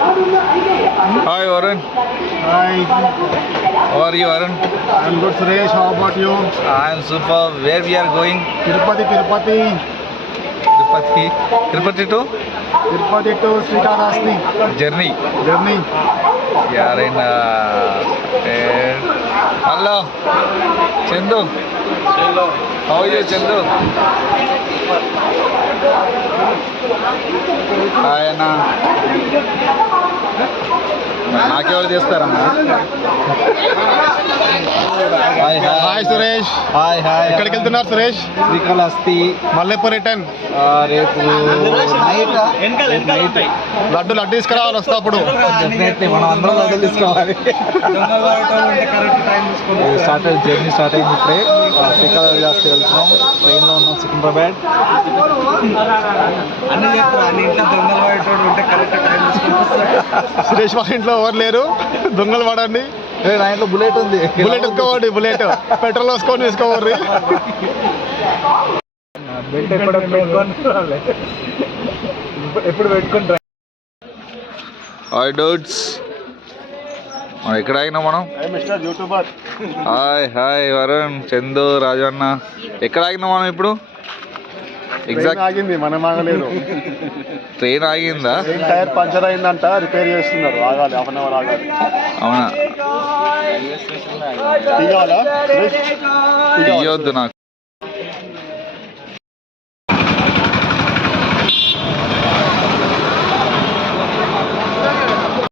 Hi Varun. Hi, How are you, Varun? I'm good, Suresh. How about you? I am super. Where we are going? Tirupati Tirupati to to Srikalahasti journey. journey. We are in. Hello, Chandu. Hello. How are you, Chandu? Hi, Anna. నాకెవరు చేస్తారన్నా? Hi Hi, Suresh. Hi hi. ఎక్కడికి వెళ్తున్నారు సురేష్? శ్రీకాళహస్తి. మళ్ళీ ఎప్పుడు return? రేపు night laddu తీసుకురావాలి వస్తా అప్పుడు. డెఫినెట్లీ మనం అందరం లడ్డూలు తీసుకోవాలి. జర్నీ స్టార్ట్ అయింది ఇప్పుడే. శ్రీకాళహస్తి వెళ్తున్నాం. ట్రైన్లో ఉన్నాం సికింద్రాబాద్. సురేష్ వాళ్ళ ఇంట్లో ఎవరు లేరు, దొంగలు పడండి. నా ఇంట్లో బుల్లెట్ ఉంది. బుల్లెట్ ఎత్తుకోవండి, బుల్లెట్ పెట్రోల్ వేసుకొని తీసుకోవర్రి. ఎప్పుడు పెట్టుకుంటా. హాయ్ డూడ్స్, మనం ఎక్కడ ఆగినాం మనం? Youtuber. Hi hi Varun, Chandu, Raju అన్న. ఎక్కడ ఆగినాం మనం ఇప్పుడు? ఎగ్జాక్ట్ ఆగింది, మనం ఆగలేదు. ట్రైన్ ఆగిందా? టైర్ పంచర్ అయిందంట, రిపేర్ చేస్తున్నారు. ఆగాలి, హాఫ్ అన్ అవర్ ఆగాలి. అవునా? తీయాలా? తీయొద్దు నాకు.